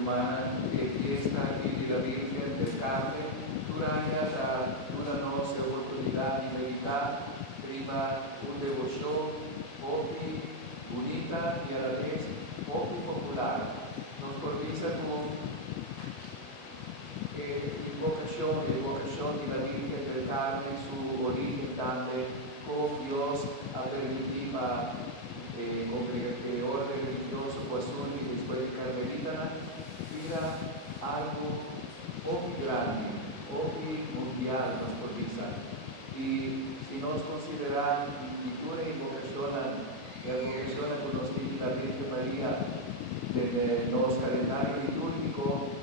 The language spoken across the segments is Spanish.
umana che fiesta di la Virgen del Carmen, durante una nostra opportunità di verità, prima un devoción, pochi unita y a la vez poco popular. Nos corvisa como invocación de la Virgen del Carmen, su origen también, con Dios ha permitido que orden religioso pues y después de Carmelita, era algo muy grande, muy mundial nos corvisa. Y si nos consideran cultura y vocación con los la Virgen María de los calendarios litúrgicos,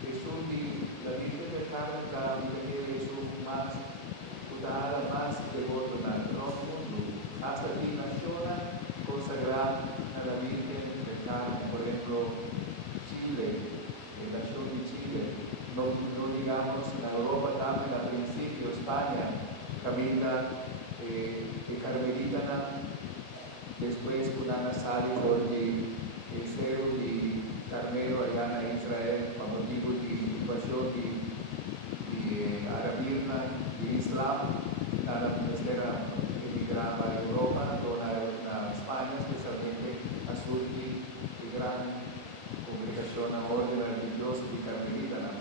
Jesús y la Virgen del Carmen, la Virgen de Jesús más putada, más devoto en el mundo. Hasta aquí naciona consagrar a la Virgen del Carmen, por ejemplo, Chile, la nación de Chile, no digamos en Europa también al principio, España, Camila, Carmelita, después una nazario de Cero y Carmelo allá en Israel, con motivo de invasión de Arabia y Islam, la ministra emigraba a Europa, toda España, especialmente a sur de gran congregación a orden religiosa de Carmelita.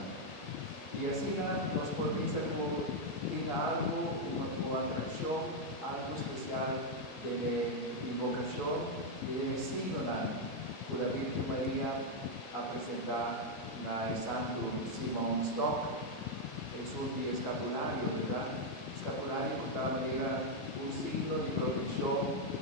Y así nos organiza como en algo, una atracción, algo especial de invocación y de signo por la Virgen María a presentar el santo Simón Stock, el escapulario, ¿verdad? Escapulario, de tal manera, un signo de protección